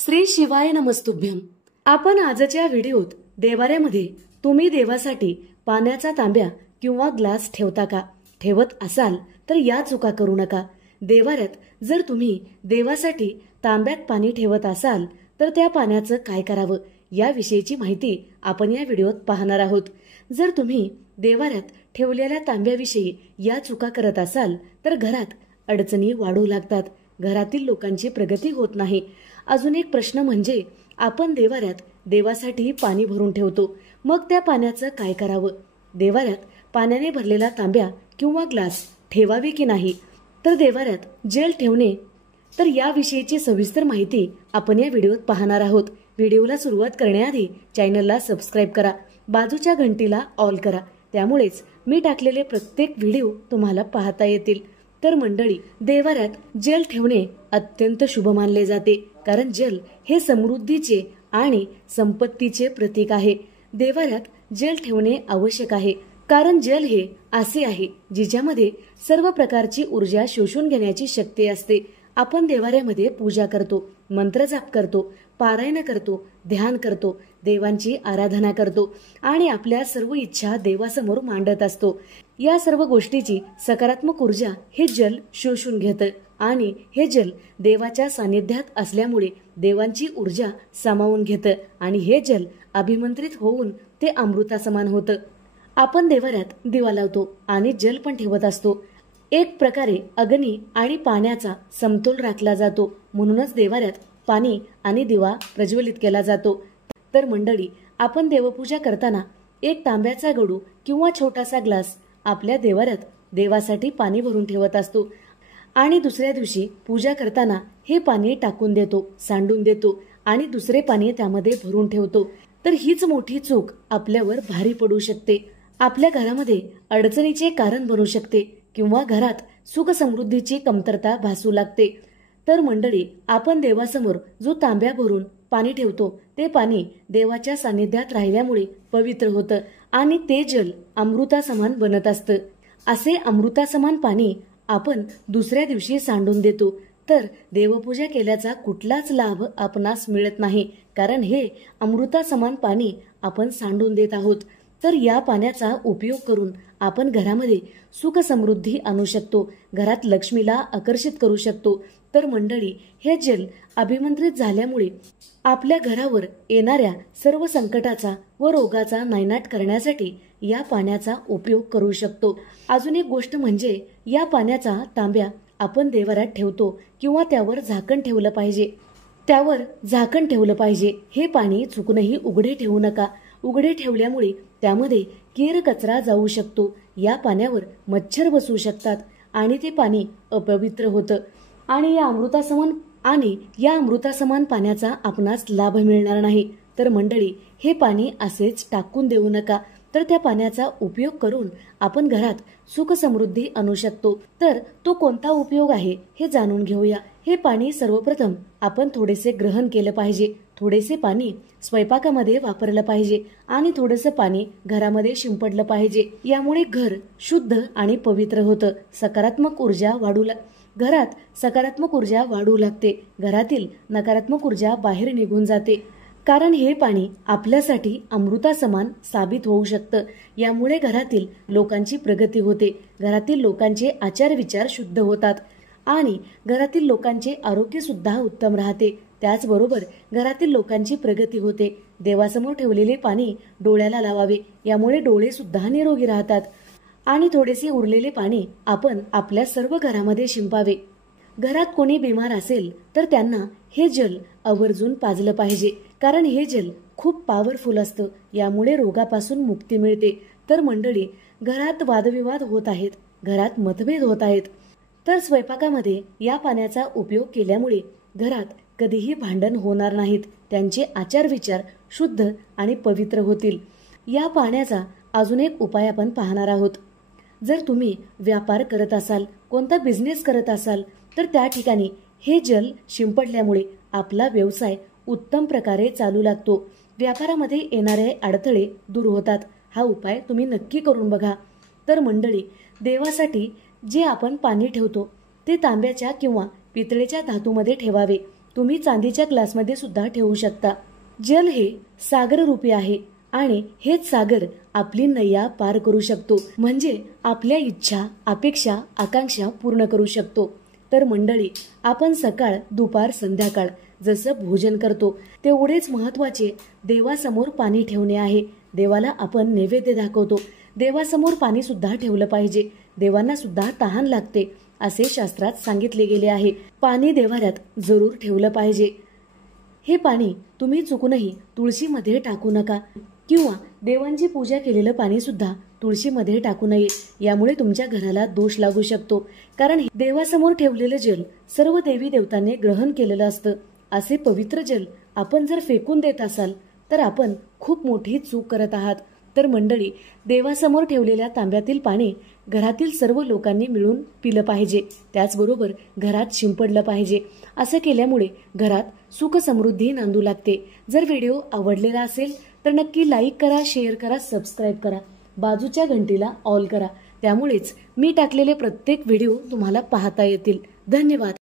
श्री शिवाय नमस्तुभ्यम। आपण आजच्या व्हिडिओत देवाऱ्यामध्ये तुम्ही देवासाठी पाण्याचा तांब्या किंवा ग्लास ठेवता का? ठेवत असाल तर या चुका करू नका। देवाऱ्यात जर तुम्ही देवासाठी तांब्यात पाणी ठेवत असाल तर त्या पाण्याचं काय करावं याविषयीची माहिती आपण या व्हिडिओत पाहणार आहोत। जर तुम्ही देवाऱ्यात ठेवलेल्या तांब्याविषयी या चुका करत असाल तर घरात अडचणी वाढू लागतात, घरातील लोकांची प्रगती होत नाही। अजून एक प्रश्न म्हणजे आपण देवाऱ्यात देवासाठी पाणी भरून ठेवतो, मग त्या पाण्याचं काय करावं? देवाऱ्यात पाण्याने भरलेला तांब्या किंवा ग्लास ठेवावे की नाही? तर देवाऱ्यात जेल ठेवणे तर याविषयीची सविस्तर माहिती आपण या व्हिडिओत पाहणार आहोत। व्हिडिओला सुरुवात करण्याआधी चॅनलला सबस्क्राइब करा, बाजूच्या घंटीला ऑल करा, त्यामुळेच मी टाकलेले प्रत्येक व्हिडिओ तुम्हाला पाहता येतील। तर मंडळी, देवाऱ्यात जल ठेवणे अत्यंत शुभ मानले जाते, कारण जल हे समृद्धीचे आणि संपत्तीचे प्रतीक आहे। देवाऱ्यात जल ठेवणे आवश्यक आहे, कारण जल हे असे आहे जिच्यामध्ये सर्व प्रकारची ऊर्जा शोषून घेण्याची शक्ती असते। आपण देवाऱ्यामध्ये पूजा करतो, मंत्र जाप करतो, पारायण करतो, ध्यान करतो, देवांची आराधना करतो आणि आपल्या सर्व इच्छा देवासमोर मांडत असतो। या सर्व गोष्टीची सकारात्मक ऊर्जा हे जल शोषून घेतं आणि हे जल देवाच्या सानिध्यात असल्यामुळे देवांची ऊर्जा सामावून घेतं आणि हे जल अभिमंत्रित होऊन ते अमृतासमान होतं। आपण देवाऱ्यात दिवा लावतो आणि जल पण ठेवत असतो। एक प्रकारे अग्नी आणि पाण्याचा समतोल राखला जातो, म्हणूनच देवाऱ्यात पाणी आणि दिवा प्रज्वलित केला जातो। तर मंडळी, आपण देवपूजा करताना एक तांब्याचा गडू किंवा छोटासा ग्लास आपल्या देवाऱ्यात देवासाठी पाणी भरून ठेवत असतो आणि दुसऱ्या दिवशी पूजा करताना हे पाणी टाकून देतो, सांडून देतो आणि दुसरे पाणी त्यामध्ये भरून ठेवतो। तर हीच मोठी चूक आपल्यावर भारी पडू शकते, आपल्या घरामध्ये अडचणीचे कारण बनू शकते किंवा घरात सुख समृद्धीची कमतरता भासू लागते। तर मंडळी, आपण देवासमोर जो तांब्या भरून पाणी ठेवतो ते पाणी देवाच्या सानिध्यात राहिल्यामुळे पवित्र होतं आणि ते जल अमृतासमान बनत असतं। असे अमृतासमान पाणी आपण दुसऱ्या दिवशी सांडून देतो तर देवपूजा केल्याचा कुठलाच लाभ आपणास मिळत नाही, कारण हे अमृतासमान पाणी आपण सांडून देत आहोत। तर या पाण्याचा उपयोग करून आपण घरामध्ये सुख समृद्धी आणू शकतो, घरात लक्ष्मीला आकर्षित करू शकतो। तर मंडळी, हे जल अभिमंत्रित झाल्यामुळे आपल्या घरावर येणाऱ्या सर्व संकटाचा व रोगाचा नायनाट करण्यासाठी या पाण्याचा उपयोग करू शकतो। अजून एक गोष्ट म्हणजे या पाण्याचा तांब्या आपण देवाऱ्यात ठेवतो किंवा त्यावर झाकण ठेवलं पाहिजे, हे पाणी चुकूनही उघडे ठेवू नका। उघडे ठेवल्यामुळे त्यामध्ये केर कचरा जाऊ शकतो, या पाण्यावर मच्छर बसू शकतात आणि ते पाणी अपवित्र होतं आणि या अमृतासमान पाण्याचा आपणास लाभ मिळणार नाही। तर मंडळी, हे पाणी असेच टाकून देऊ नका, तर त्या पाण्याचा उपयोग करून आपण घरात सुख समृद्धी आणू शकतो। तर तो कोणता उपयोग आहे हे जाणून घेऊया। हे पाणी सर्वप्रथम आपण थोडेसे ग्रहण केलं पाहिजे, थोडेसे पाणी स्वयंपाकामध्ये वापरलं पाहिजे आणि थोडंसं पाणी घरामध्ये शिंपडलं पाहिजे। यामुळे घर शुद्ध आणि पवित्र होतं, घरात सकारात्मक ऊर्जा वाढू लागते, घरातील नकारात्मक ऊर्जा बाहेर निघून जाते, कारण हे पाणी आपल्यासाठी अमृतासमान साबित होऊ शकतं। यामुळे घरातील लोकांची प्रगती होते, घरातील लोकांचे आचार विचार शुद्ध होतात आणि घरातील लोकांचे आरोग्य सुद्धा उत्तम राहते। त्याचबरोबर घरातील लोकांची प्रगती होते। देवासमोर ठेवलेले पाणी डोळ्याला लावावे, यामुळे डोळे सुद्धा निरोगी राहतात आणि थोडेसे उरलेले पाणी आपण आपल्या सर्व घरामध्ये शिंपावे। घरात कोणी बिमार असेल तर त्यांना हे जल आवर्जून पाजलं पाहिजे, कारण हे जल खूप पॉवरफुल असतं, यामुळे रोगापासून मुक्ती मिळते। तर मंडळी, घरात वादविवाद होत आहेत, घरात मतभेद होत आहेत, तर स्वयंपाकामध्ये या पाण्याचा उपयोग केल्यामुळे घरात कधीही भांडण होणार नाहीत, त्यांचे आचार विचार शुद्ध आणि पवित्र होतील। या पाण्याचा अजून एक उपाय आपण पाहणार आहोत। जर तुम्ही व्यापार करत असाल, कोणता बिझनेस करत असाल, तर त्या ठिकाणी हे जल शिंपडल्यामुळे आपला व्यवसाय उत्तम प्रकारे चालू लागतो, व्यापारामध्ये येणारे अडथळे दूर होतात। हा उपाय तुम्ही नक्की करून बघा। तर मंडळी, देवासाठी जे आपण पाणी ठेवतो ते तांब्याच्या किंवा पितळेच्या धातूमध्ये ठेवावे, तुम्ही चांदीच्या ग्लासमध्ये सुद्धा ठेवू शकता. जल हे सागर रूपी आहे आणि हेच सागर आपली नैया पार करू शकतो, म्हणजे आपल्या इच्छा, अपेक्षा, आकांक्षा पूर्ण करू शकतो. तर मंडळी, आपण सकाळ, दुपार, संध्याकाळ जसं भोजन करतो तेवढेच महत्वाचे देवासमोर पाणी ठेवणे आहे. देवाला आपण नैवेद्य दाखवतो, देवासमोर पाणी सुद्धा ठेवलं पाहिजे. देवांना सुद्धा तहान लागते असे शास्त्रात सांगितले गेले आहे. पाणी देवाऱ्यात जरूर ठेवलं पाहिजे. हे पाणी तुम्ही चुकूनही तुळशीमध्ये टाकू नका किंवा देवांची पूजा केलेलं पाणी सुद्धा तुळशीमध्ये टाकू नये. यामुळे तुमच्या घराला दोष लागू शकतो, कारण देवासमोर ठेवलेलं जल सर्व देवी देवतांनी ग्रहण केलेलं असतं. असे पवित्र जल आपण जर फेकून देत असाल तर आपण खूप मोठी चूक करत आहात. तर मंडळी, देवासमोर ठेवलेल्या तांब्यातील पाणी घरातील सर्व लोकांनी मिळून पिलं पाहिजे. त्याचबरोबर घरात शिंपडलं पाहिजे. असं केल्यामुळे घरात सुख समृद्धी नांदू लागते. जर व्हिडिओ आवडलेला असेल तर नक्की लाईक करा, शेअर करा, सबस्क्राईब करा, बाजूच्या घंटीला ऑल करा. त्यामुळेच मी टाकलेले प्रत्येक व्हिडिओ तुम्हाला पाहता येतील. धन्यवाद.